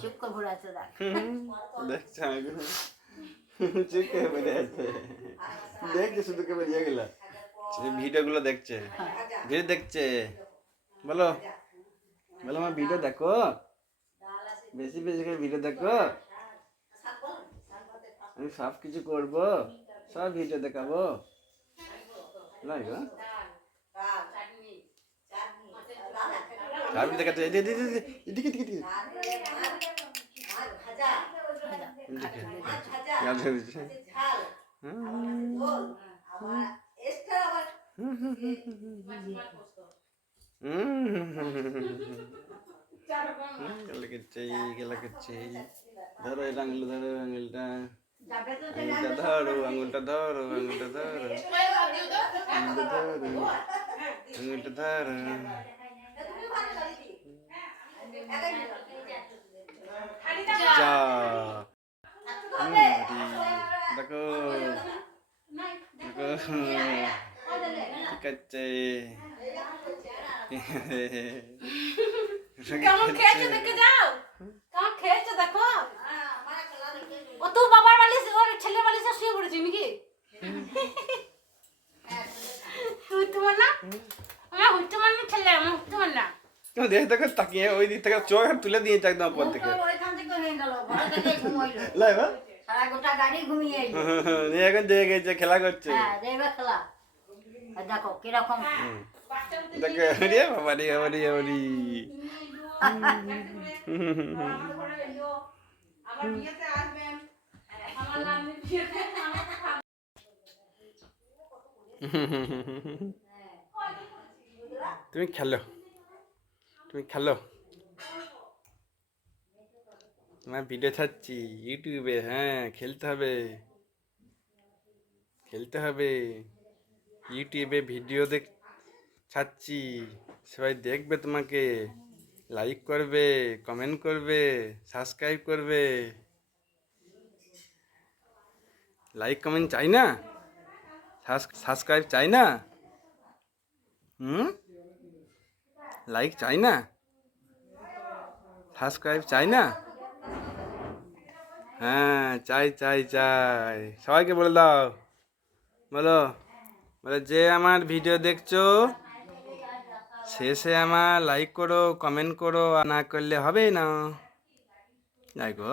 চুপ করে ভরে আছে দেখছে চুপ করে ভরে আছে দেখছে শুধু কে বেরিয়ে গেল ভিডিও গুলো দেখছে ভিডিও দেখছে বলো বলো আমার ভিডিও দেখো বেশি বেশি করে ভিডিও দেখো আমি সব কিছু করবো সব ভিডিও দেখাবো নাই গো আমি দেখাচ্ছি এদিকে এদিকে এদিকে ধরো এটা আঙুল ধরো আঙুলটা ধরো আঙুলটা ধরো আঙুলটা ধরো আঙুলটা ধরো যা দেখো দেখো ঠিক আছে কেমন খেয়েছো দেখে যাও কেমন খেয়েছো দেখো ও তো বাবার বালিশ ওর ছেলে বালিশে শুয়ে পড়েছে নাকি হুইতে মানা আমার হুইতে মানা ছেলে আমার হুইতে মানা কেন দেখ দেখো তাকিয়ে ওই দিক থেকে চোখ তুলে দিয়েছে একদম উপর থেকে ওইখান থেকে হয়ে গেল ঘরে থেকে ঘুমাইলো লাই বা সারা গোটা গাড়ি ঘুমিয়ে এলো নিয়ে এখন দেখে গেছে খেলা করছে হ্যাঁ দেখবে খেলা দেখো কিরকম দেখো রে বাবা রে বাবা রে বাবা রে আমার বিয়েতে আসবেন আমার নানির বিয়েতে তুমি খেলো তুমি খেলো আমার ভিডিও ছাড়ছি ইউটিউবে হ্যাঁ খেলতে হবে খেলতে হবে ইউটিউবে ভিডিও ছাড়ছি সবাই দেখবে তোমাকে লাইক করবে কমেন্ট করবে সাবস্ক্রাইব করবে লাইক কমেন্ট চাই না সাবস্ক্রাইব চাই না লাইক চাই না সাবস্ক্রাইব চাই না হ্যাঁ চাই চাই চাই সবাইকে বলে দাও বলো বলে যে আমার ভিডিও দেখছো শেষে আমার লাইক করো কমেন্ট করো আর না করলে হবে না যাই গো